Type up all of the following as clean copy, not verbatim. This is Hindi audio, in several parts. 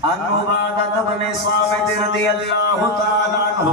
अन उबादत बिन सामित रज़ियल्लाहु तआला अन्हु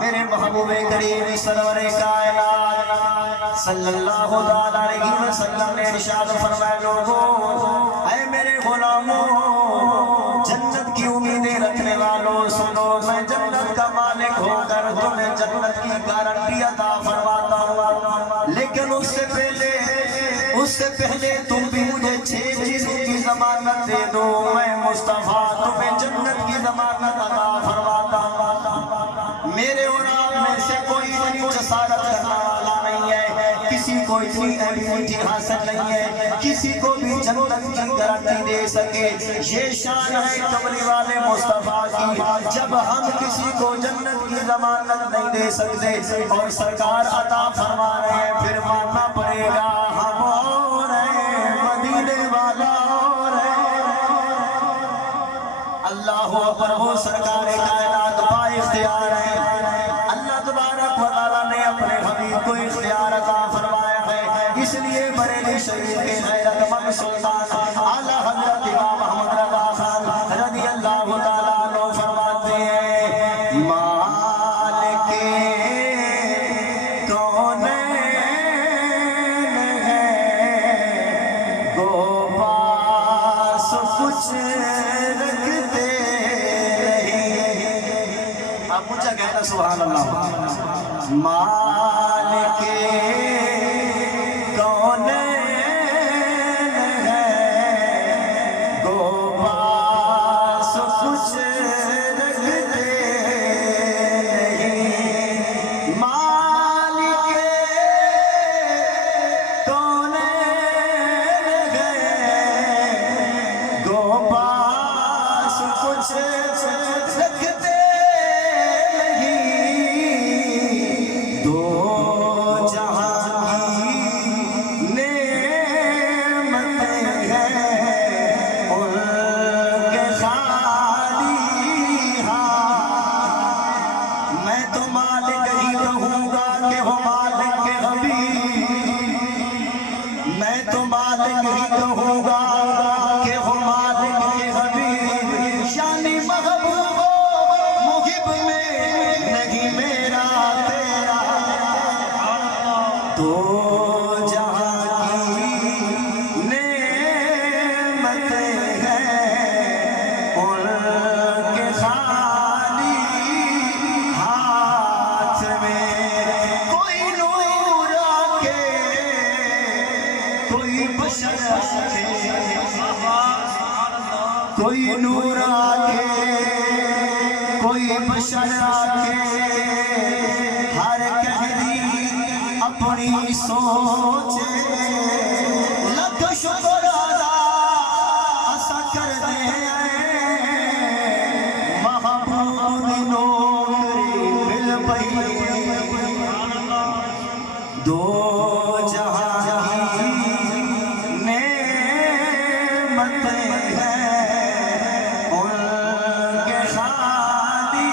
मेरे महबूबे करीम सरवर कायनात सल्लल्लाहु अलैहि वसल्लम ने इरशाद फरमाया, लोगों ऐ मेरे गुलामों, जन्नत की उम्मीदें रखने वालों सुनो, मैं जन्नत का मालिक होकर तुम्हें जन्नत की गारंटी अता फरमाता हूँ, लेकिन उससे पहले तुम भी मुझे 6 चीजों की जमानत दे दो। मैं मुस्तफा तुम्हें जन्नत की जमानत अता फरमाता हूँ। मेरे और आप में से कोई जसारत करने वाला नहीं है, किसी को इतनी एबिलिटी हासिल नहीं है किसी को भी जन्नत की गारंटी दे सके। ये शान है कमरे वाले मुस्तफा की, जब हम किसी को जन्नत की जमानत नहीं दे सकते और सरकार अता फरमा रहे हैं, फिर मानना पड़ेगा हम और हैं, मदीने वाला और है। अल्लाह अकबर, हो सरकार कायनात बाइख्तियार है। अल्लाह तबारक व तआला ने अपने हबीब को इख्तियार अता फरमाया है, इसलिए बरेली शरीफ के गैरतमंद सुल्तान आला हजरत इमाम अहमद रज़ा खान रज़ियल्लाहु तआला अन्हु फरमाते हैं, मालिके कौनैन है गो पास कुछ रखते नहीं। आप मुझे कहना सुभान अल्लाह। मालिके कौनैन है गो पास कुछ रखते नहीं। मालिके कौनैन है गो पास कुछ रखते नहीं। दो जहां की नेमतें हैं उनके खाली हाथ। मैं तो मालिक ही कहूँगा कि हो मालिक के हबीब, मैं तो मालिक ही कहूँगा कि हो मालिक के हबीब। शानी महबूब मुहिब में नहीं मेरा तेरा, तो जहां की नेमतें हैं उनके खाली हाथ में। कोई नूर आके कोई बशर आके, कोई नूर आके कोई बशर आके हर कहरी अपनी सोचे। लख शुक्र अदा असा कर दे महबूब दी नौकरी मिल पई। दो जहां की नेमतें हैं उनके खाली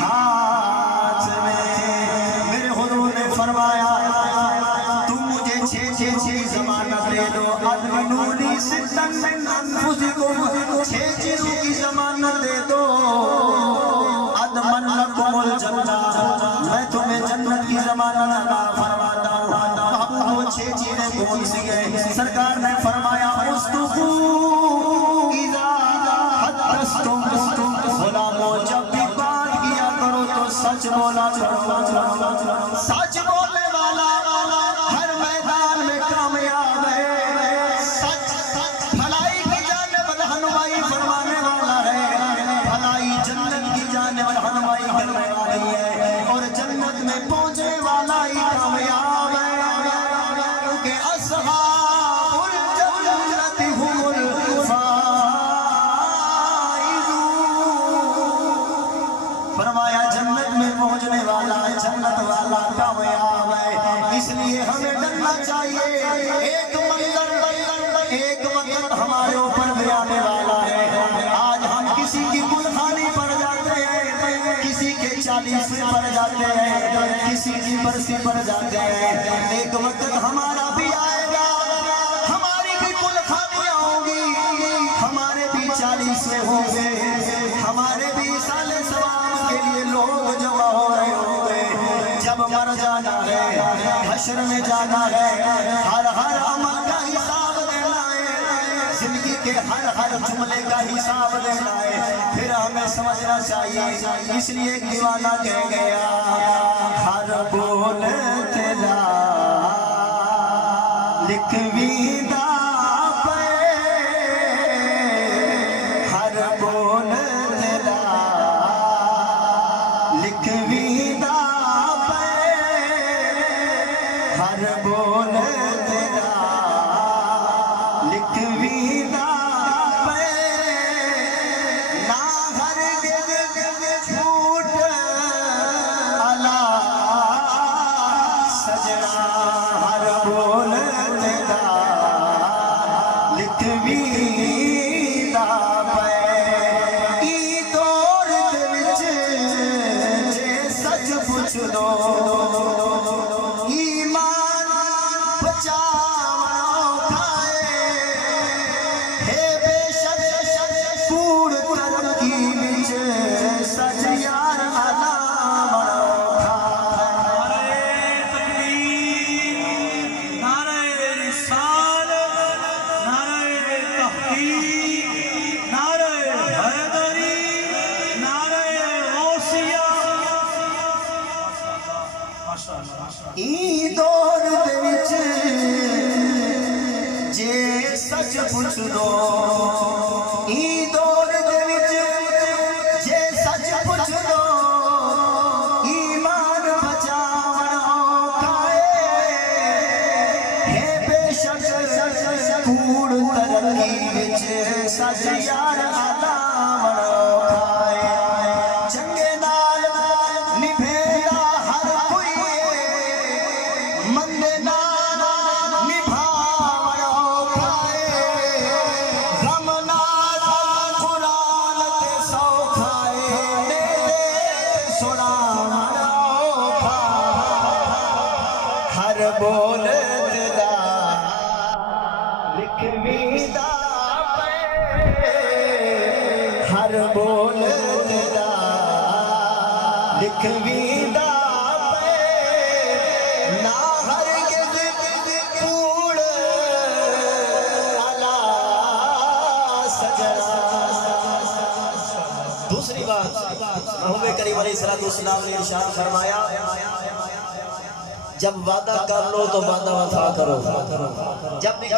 हाथ में। मेरे हुजूर ने फरमाया, तुम मुझे 6 जमानत दे दो। अदमनूली सिद्दन मिन अनफुसिकुम, 6 चीजों की जमानत दे दो। अदमन लकुमुल जन्नह, मैं तुम्हें जन्नत की जमानत अता फरमाता हूँ। वो 6 चीजें कौन सी है? सरकार ने फरमाया, उस्तुकू इज़ा हदस्तुम, गुलामों जब भी बात किया करो तो सच बोला करो। सच बोलने वाला हर मैदान में कामयाब है। सच भलाई की जानिब रहनुमाई फरमाने वाला है। भलाई जन्नत की जानिब रहनुमाई करने वाली है और जन्नत में पहुंचने वाला ही कामयाब है। इसलिए हमें डरना चाहिए। एक वक्त हमारे ऊपर भी आने वाला है। आज हम किसी की गुलखानी पड़ जाते हैं, किसी के 40 पड़ जाते हैं, किसी की बरसी पड़ जाते हैं। एक वक्त हमारा भी आएगा, हमारी भी गुलखानियां होंगी, हमारे भी 40 होंगे, हमारे भी साले सवाब के लिए लोग जमा हो रहे होंगे। जब मर जाना है, हश्र में जाना है, हर अमल का हिसाब देना है, जिंदगी के हर जुमले का हिसाब देना है। फिर हमें समझना चाहिए। इसलिए एक दीवाना कह गया, हर बोल तेरा लिखवीदा पे, हर बोल तेरा लिखवीदा पे, हर बोल तेरा लिखवीदा पे, ना हरगिज़ झूठ अला सजना, हर बोल तेरा लिखवीदा पे। ई दौर दे विच जे सच पुछ दो, ईमान बचावणो खाए, हे बेशक कूड़ तरक्की विच सच यार अलावणो खाए। नारे तकबीर, नारे रिसालत, नारे तहकीक, नारे हैदरी, नारे गौसिया। माशाअल्लाह। ई दौर दे विच जे सच पुछ दो, ई दौर दे विच जे सच पुछ दो, ईमान बचावणो खाए, हे बेशक कूड़ तरक्की विच सच यार अलावणो खाए। चंगे नाल निभेदा हर कोई, मंदे नाल निभावणो खाए, गम नाल कुरान ते सौखाए, नेड़े सुणावणो खाए। हर बोल तेरा लिखवीदा पे, हर बोल तेरा लिखवीदा पे, ना हरगिज़ कूड़ अला सजना। दूसरी बात, महबूब करीम अलैहिस्सलाम ने इरशाद फरमाया, जब वादा कर लो तो वादा वफा करो। जब भी